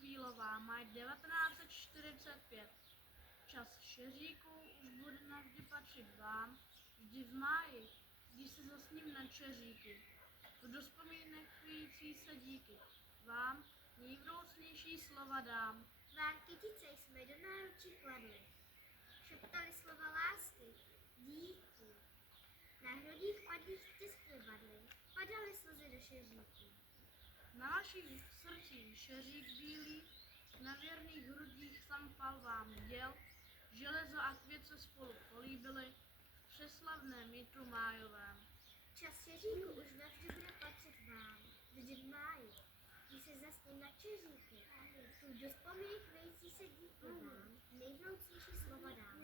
Chvílová, maj 1945. Čas šeříku už bude navždy patřit vám, vždy v máji, když se zasním na čeříky. Tu do vzpomínek chvějící se díky, vám nejvroucnější slova dám. Vám kytice jsme do náručí kladli, šeptali slova lásky, díky. Na hrudích padlých tiskly vadly, padaly slzy do šeříků. Na vašich srdcích šeřík bílý, na věrných hrudích sampal vám děl, železo a květ se spolu políbily v přeslavném jitru májovém. Čas šeříku už navždy bude patřit vám, vždy v máji, když se zasním na čeříky. Tu do vzpomínek chvějící se díky vám, nejvroucnější slova dám.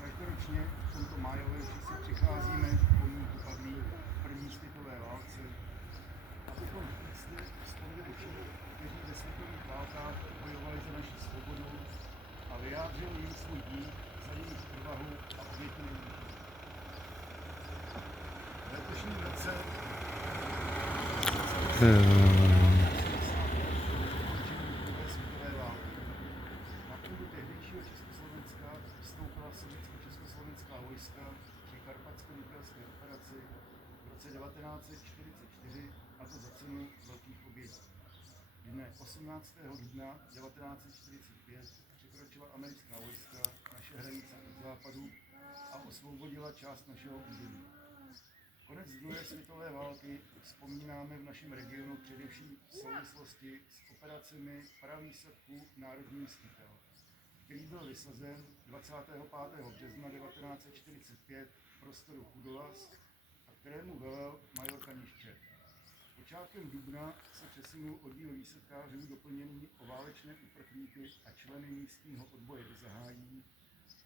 Každoročně v tomto májovém čase přicházíme k pomníku padlých v první světové válce, abychom vstřícně vzpomněli všech, kteří ve světových válkách bojovali za naši svobodu a vyjádřili jim svůj dík za jejich odvahu a obětí. V letošním roce tehdejšího Československa vstoupila sovětsko-československá vojska při karpatsko-nikelské operaci v roce 1944, a to za cenu velkých obětí. Dne 18. dubna 1945 překročila americká vojska naše hranice od západu a osvobodila část našeho území. Konec druhé světové války vzpomínáme v našem regionu především v souvislosti s operacemi Pravý srpku Národní mstitel, který byl vysazen 25. března 1945 v prostoru Chudolas a kterému velel major Kanišček. Počátkem dubna se přesunul oddíl výsadkářů doplněný o válečné uprchlíky a členy místního odboje do Zahájí.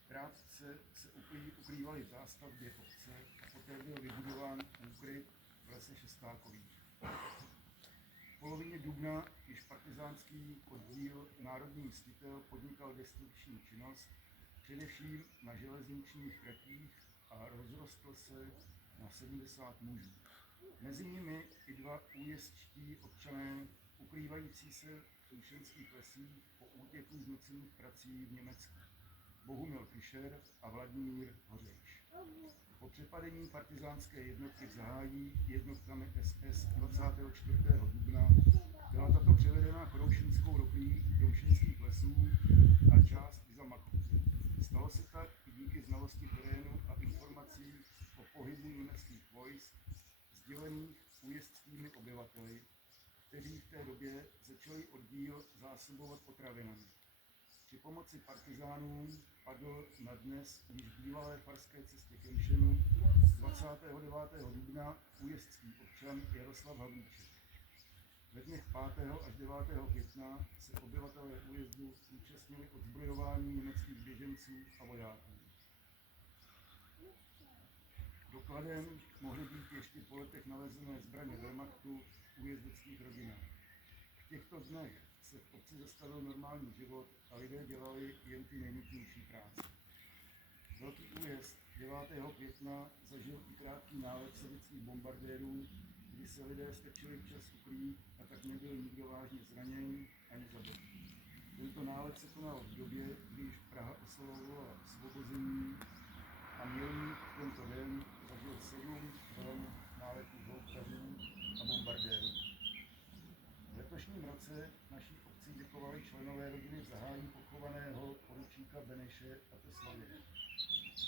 Krátce se ukrývali v zástavbě obce a poté byl vybudován úkryt v lese Šestákových. V polovině dubna již partizánský oddíl Národní mstitel podnikal destrukční činnost, především na železničních tratích, a rozrostl se na 70 mužů. Mezi nimi i dva újezdští občané, ukrývající se v Soušenských lesích po útěku z nucených prací v Německu. Bohumil Fischer a Vladimír Hořejš. Po přepadení partizánské jednotky v Zahájí jednotkami SS 24. dubna byla tato převedena Kroušenskou roklí do Ušinských lesů a část i za Machu. Stalo se tak i díky znalosti terénu a informací o pohybu německých vojsk sdělených újezdskými obyvateli, kteří v té době začali oddíl zásobovat potravinami. Při pomoci partizánům padl na dnes již bývalé farské cestě k Jemšenu 29. dubna újezdský občan Jaroslav Havlíček. Ve dnech 5. až 9. května se obyvatelé újezdu účastnili odzbrojování německých běženců a vojáků. Dokladem mohly být ještě po letech nalezené zbraně Wehrmachtu v újezdeckých rodinách. V těchto dnech se v obci zastavil normální život a lidé dělali jen ty nejnutnější práce. Velký újezd 9. května zažil i krátký nálet sovětských bombardérů, kdy se lidé strčili včas ukrýt a tak nebyl nikdo vážně zraněn ani zabit. Tento nálet se konal v době, kdy již Praha oslavovala osvobození a Mělník v tento den zažil 7 vln náletů hloubkařů a bombardérů. V letošním roce naší obci děkovali členové rodiny v Zahájí pochovaného poručíka Beneše, a to slavě.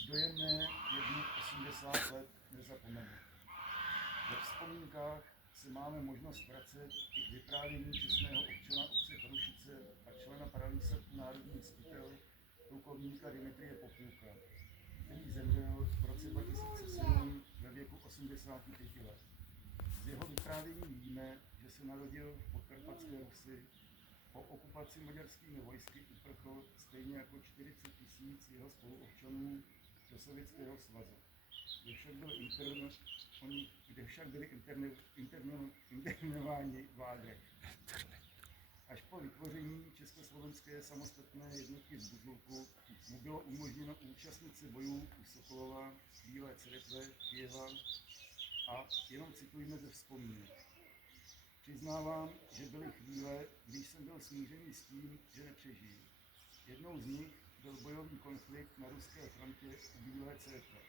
Dojemné je dní 80 let nezapomene. Ve vzpomínkách se máme možnost vracet i k vyprávění čestného občana obce Chrušice a člena Pravý srpku Národní mstitel plukovníka Dimitrie Popůlka, který zemřel v roce 2007 ve věku 85 let. Z jeho vyprávění víme, že se narodil v Podkarpatské Rusi, po okupaci maďarskými vojsky uprchl stejně jako 40 000 jeho spoluobčanů do Sovětského svazu. kde však byli internováni v lágrech. Až po vytvoření československé samostatné jednotky z Buzulku mu bylo umožněno účastnit se bojů u Sokolova, Bílé Cerkve, Kyjeva a jenom citujme ze vzpomínek. Přiznávám, že byly chvíle, když jsem byl smířený s tím, že nepřežiju. Jednou z nich byl bojový konflikt na ruské frontě u Bílé Cerkve.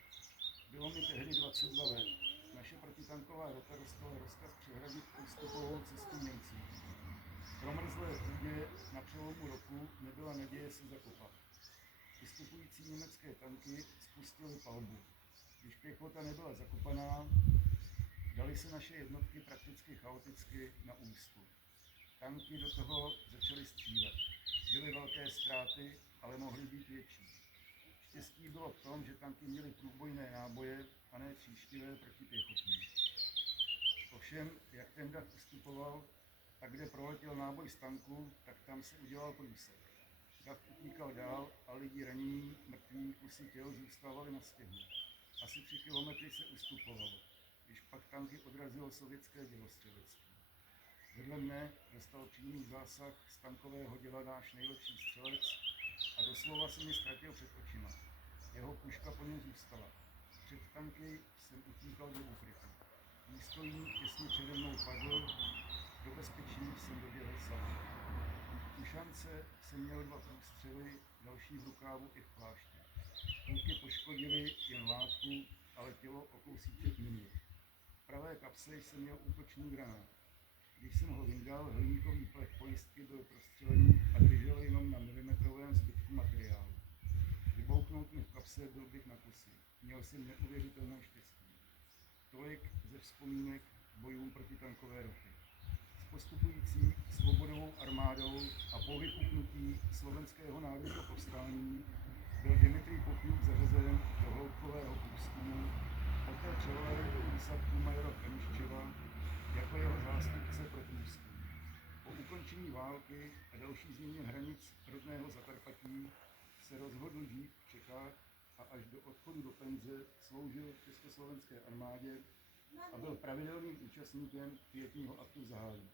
Bylo mi tehdy 22 let. Naše protitanková rota dostala rozkaz přehradit ústupovou cestu Němců. V promrzlé půdě na přelomu roku nebyla naděje se zakopat. Vystupující německé tanky spustily palbu. Když pěchota nebyla zakopaná, dali se naše jednotky prakticky chaoticky na ústup. Tanky do toho začaly střílet. Byly velké ztráty, ale mohly být větší. Štěstí bylo v tom, že tanky měly průbojné náboje a ne tříštivé protipěchotní. Ovšem, jak ten dav ustupoval, a kde proletěl náboj z tanku, tak tam se udělal průsek. Dav utíkal dál a lidi ranění, mrtví, kusy těl zůstávaly na stěhu. Asi 3 kilometry se ustupovalo, když pak tanky odrazilo sovětské dělostřelectví. Vedle mne dostal přímý zásah z tankového děla náš nejlepší střelec a doslova se mi ztratil před očima. Jeho puška po něm zůstala. Před tanky jsem utíkal do úkrytu. Důstojník těsně přede mnou padl, do bezpečí jsem doběhl sám. U šance jsem měl 2 průstřely, další v rukávu i v plášti. Kulky poškodily jen látku, ale tělo o kousíček minul. V pravé kapse jsem měl útočný granát. Když jsem ho vyndal, hliníkový plech pojistky byl prostřelený a držel jenom na milimetrovém zbytku materiálu. Vybouchnout mi v kapse byl bych na kusy. Měl jsem neuvěřitelné štěstí. Tolik ze vzpomínek bojům protitankové roty. S postupující svobodovou armádou a po vypuknutí slovenského národního povstání byl Dimitrij Popík zařazen do hloubkového průzkumu, poté převelen výsadku majora Kaniščeva jako jeho zástupce pro průzkum. Po ukončení války a další změně hranic rodného Zakarpatí se rozhodl žít v Čechách a až do odchodu do penze sloužil v československé armádě a byl pravidelným účastníkem pietního aktu v Zahájí.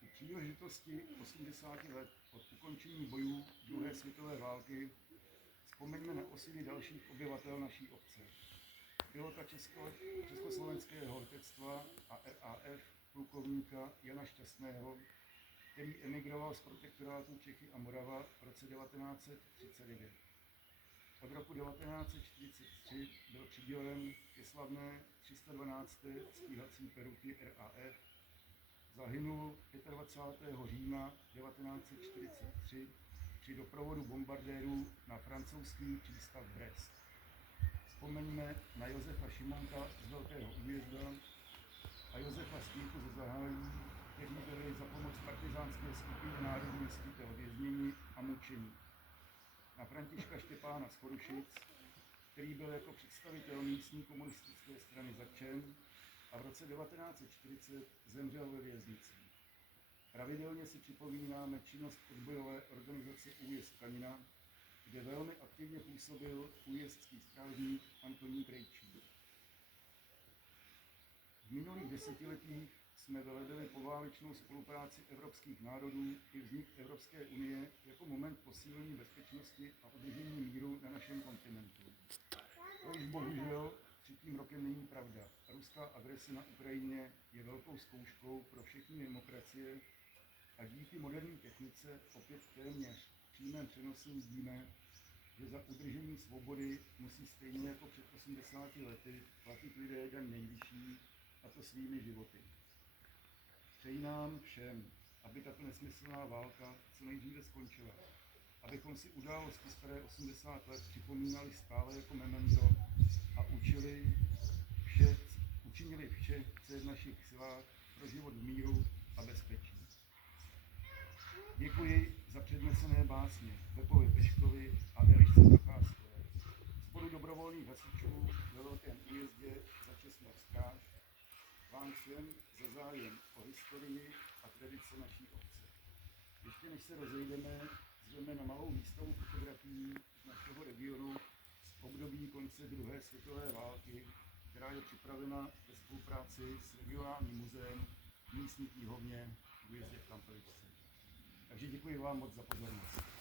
U příležitosti 80 let od ukončení bojů druhé světové války vzpomeňme na osudy dalších obyvatel naší obce. Pilota československého letectva a RAF plukovníka Jana Šťastného, který emigroval z protektorátu Čechy a Morava v roce 1939. Od roku 1943 byl přidělen ke slavné 312. stíhací peruky RAF. Zahynul 25. října 1943 při doprovodu bombardérů na francouzský přístav Brest. Vzpomeňme na Josefa Šimonka z Velkého Újezda a Josefa Stýku ze Zahájí, kteří byli za pomoc partizánské skupiny národní svítel vězněni a mučení. Na Františka Štěpána z Chorušic, který byl jako představitel místní komunistické strany zatčen a v roce 1940 zemřel ve věznici. Pravidelně si připomínáme činnost odbojové organizace Újezd Kanina, kde velmi aktivně působil újezdský strážník Antonín Krejčí. V minulých desetiletích jsme velebili poválečnou spolupráci evropských národů i vznik Evropské unie jako moment posílení bezpečnosti a udržení míru na našem kontinentu. To již bohužel 3. rokem není pravda. Ruská agrese na Ukrajině je velkou zkouškou pro všechny demokracie a díky moderní technice opět téměř v přímém přenosu vidíme, že za udržení svobody musí stejně jako před 80 lety platit lidé daň nejvyšší, a to svými životy. Přeji nám všem, aby tato nesmyslná válka co nejdříve skončila, abychom si události staré 80 let připomínali stále jako memento a učinili vše, co je v našich silách pro život v míru a bezpečí. Děkuji za přednesené básně Pepovi Peškovi a Elišce Procházkové. Sboru dobrovolných hasičů ve Velkém Újezdě za čestnou stráž, vám všem za zájem o historii a tradice naší obce. Ještě než se rozejdeme, zveme na malou výstavu fotografií z našeho regionu z období konce konce druhé světové války, která je připravena ve spolupráci s regionálním muzeem v místní knihovně v Újezdě v Kampeličce. Takže děkuji vám moc za pozornost.